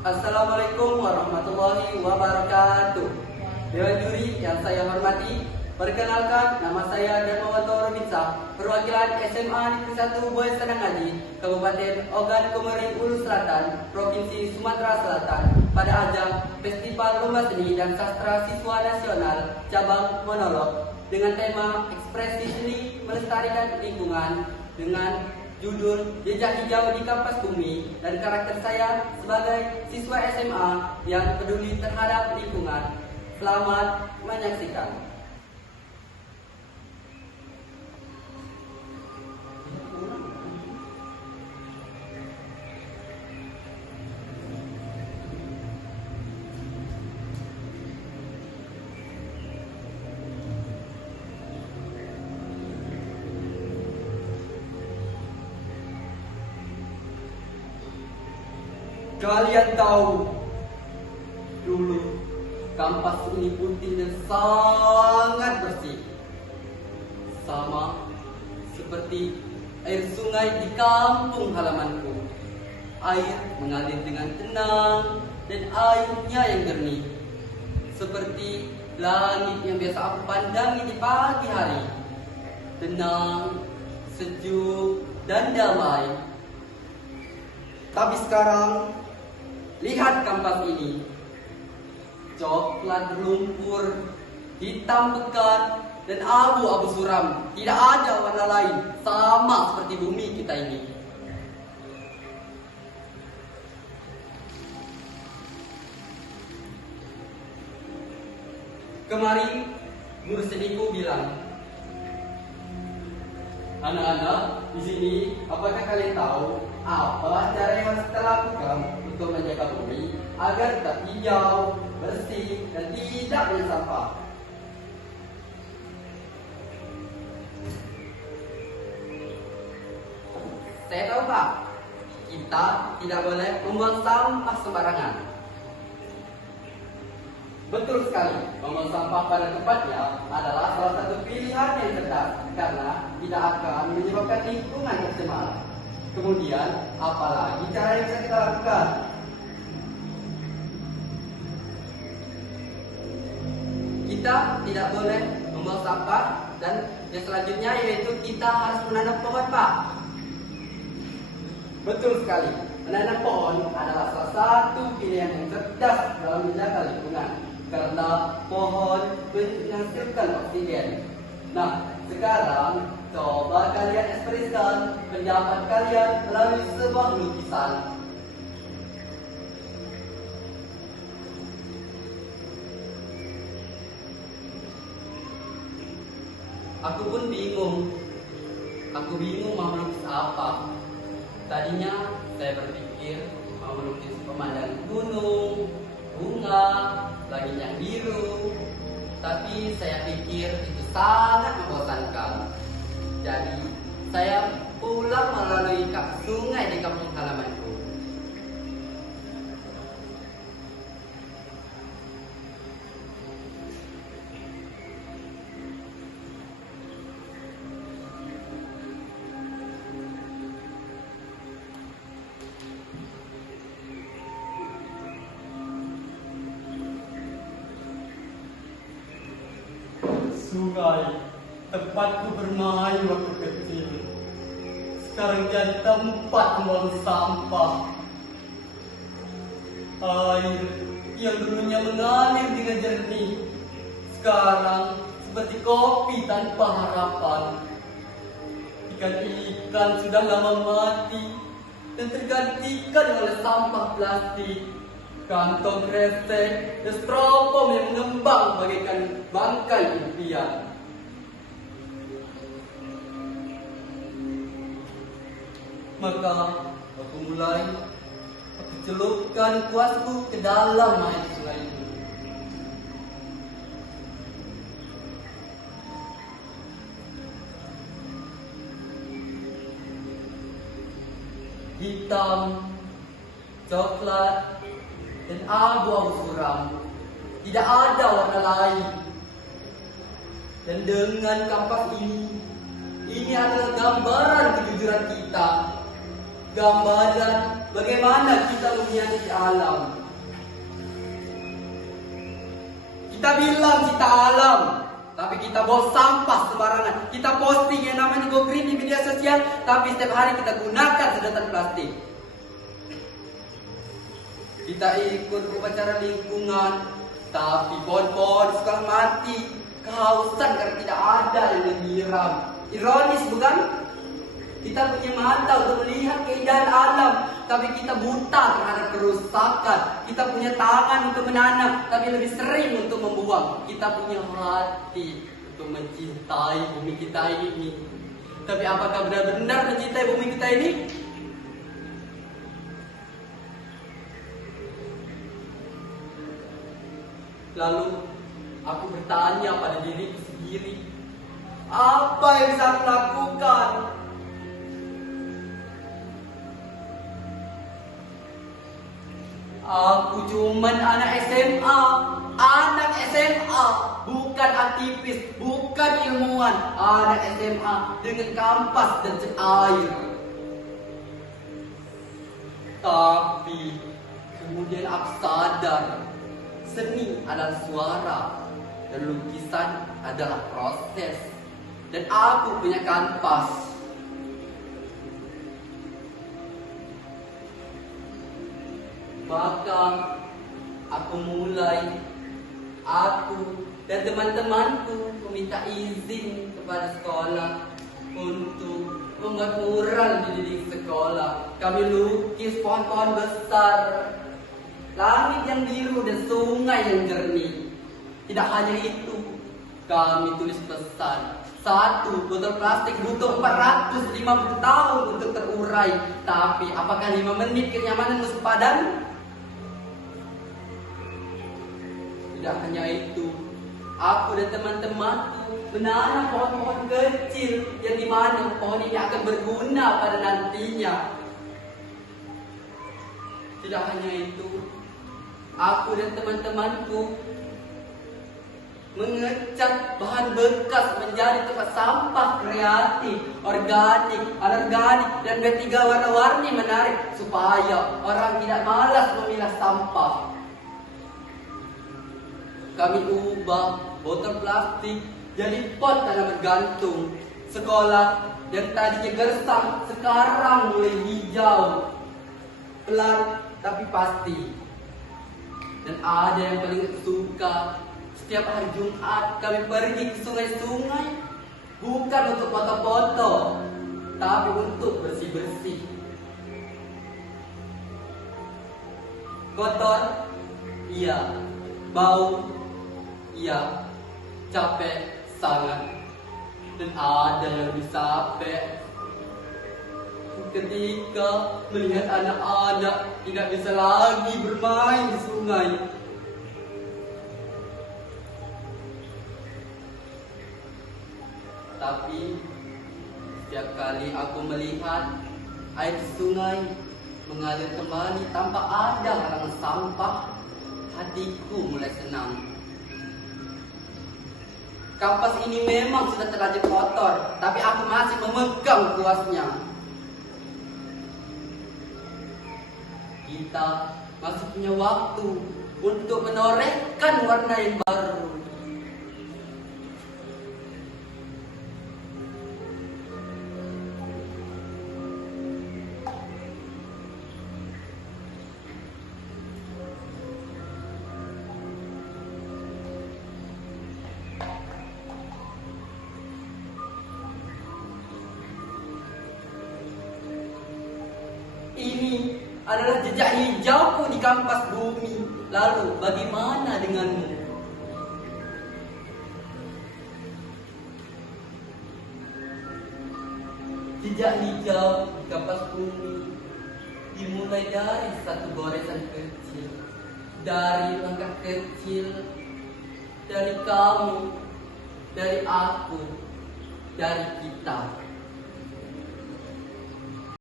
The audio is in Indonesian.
Assalamualaikum warahmatullahi wabarakatuh. Dewan juri yang saya hormati, perkenalkan nama saya Darmawanto Robinsa, perwakilan SMA Negeri 1 Boy Senangaji, Kabupaten Ogan Komering Ulu Selatan, Provinsi Sumatera Selatan, pada ajang Festival Lomba Seni dan Sastra Siswa Nasional Cabang Monolog dengan tema Ekspresi Seni Melestarikan Lingkungan dengan judul Jejak Hijau di Kampas Bumi, dan karakter saya sebagai siswa SMA yang peduli terhadap lingkungan. Selamat menyaksikan. Kalian tahu, dulu kampas ini putih dan sangat bersih, sama seperti air sungai di kampung halamanku. Air mengalir dengan tenang dan airnya yang jernih, seperti langit yang biasa aku pandangi di pagi hari. Tenang, sejuk, dan damai. Tapi sekarang, lihat kampas ini. Coklat lumpur, hitam pekat, dan abu-abu suram. Tidak ada warna lain, sama seperti bumi kita ini. Kemarin, guru seniku bilang, "Anak-anak, di sini, apakah kalian tahu apa cara yang harus kita lakukan untuk menjaga bumi agar tetap hijau, bersih, dan tidak banyak sampah?" Saya tahu, Pak. Kita tidak boleh membuang sampah sembarangan. Betul sekali, membuang sampah pada tempatnya adalah salah satu pilihan yang cerdas karena tidak akan menyebabkan lingkungan tercemar. Kemudian, apalagi cara yang bisa kita lakukan? Kita tidak boleh membuang sampah, dan yang selanjutnya yaitu kita harus menanam pohon, Pak. Betul sekali, menanam pohon adalah salah satu pilihan yang cerdas dalam menjaga lingkungan karena pohon menghasilkan oksigen. Nah, sekarang coba kalian ekspresikan pendapat kalian melalui sebuah lukisan. Aku pun bingung. Aku bingung mau melukis apa. Tadinya saya berpikir mau melukis pemandangan gunung, bunga, langit yang biru. Tapi saya pikir itu sangat membosankan. Jadi saya pulang melalui sungai di kampung halamanku. Sungai, tempatku bermain waktu kecil, sekarang jadi tempat membuang sampah. Air yang dulunya mengalir dengan jernih, sekarang seperti kopi tanpa harapan. Ikan-ikan sudah lama mati dan tergantikan oleh sampah plastik, kantong kresek, dan styrofoam yang mengembang bagaikan bangkai impian. Maka aku celupkan kuasku ke dalam air sungai itu. Hitam, coklat, dan abu-abu suram. Tidak ada warna lain. Dan dengan kampas ini adalah gambaran kejujuran kita. gambaran bagaimana kita memiliki alam. Kita bilang kita alam, tapi kita buang sampah sembarangan. Kita posting yang namanya Go Green di media sosial, tapi setiap hari kita gunakan sedotan plastik. Kita ikut upacara lingkungan, tapi pohon-pohon suka mati kehausan karena tidak ada yang menyiram. Ironis bukan? Kita punya mata untuk melihat keindahan alam, tapi kita buta terhadap kerusakan. Kita punya tangan untuk menanam, tapi lebih sering untuk membuang. Kita punya hati untuk mencintai bumi kita ini, tapi apakah benar-benar mencintai bumi kita ini? Lalu aku bertanya pada diriku sendiri, apa yang bisa aku lakukan? Aku cuman anak SMA, bukan aktivis, bukan ilmuwan, anak SMA dengan kampas dan cat air. Tapi kemudian aku sadar, seni adalah suara dan lukisan adalah proses. Dan aku punya kanvas. Maka aku dan teman-temanku meminta izin kepada sekolah untuk membuat mural di dinding sekolah. Kami lukis pohon-pohon besar, langit yang biru dan sungai yang jernih. Tidak hanya itu, kami tulis pesan. 1 botol plastik butuh 450 tahun untuk terurai. Tapi apakah 5 menit kenyamananmu sepadan? Tidak hanya itu, aku dan teman-temanku menanam pohon-pohon kecil yang dimana pohon ini akan berguna pada nantinya. Tidak hanya itu, aku dan teman-temanku mengecat bahan bekas menjadi tempat sampah kreatif, organik, anorganik, dan B3 warna-warni menarik supaya orang tidak malas memilah sampah. Kami ubah botol plastik jadi pot tanaman gantung. Sekolah yang tadinya gersang sekarang mulai hijau, pelan tapi pasti. Dan ada yang paling suka, setiap hari Jumat kami pergi ke sungai-sungai, bukan untuk foto-foto, tapi untuk bersih-bersih. Kotor? Iya. Bau? Iya. Capek? Sangat. Dan ada yang lebih capek ketika melihat anak-anak tidak bisa lagi bermain di sungai. Tapi setiap kali aku melihat air sungai mengalir kembali tanpa ada halangan sampah, hatiku mulai senang. Kampas ini memang sudah terlanjur kotor, tapi aku masih memegang kuasnya. Kita masih punya waktu untuk menorehkan warna yang baru. Ini adalah jejak hijauku di kampas bumi. Lalu bagaimana denganmu? Jejak hijau di kampas bumi dimulai dari satu goresan kecil, dari langkah kecil, dari kamu, dari aku, dari kita.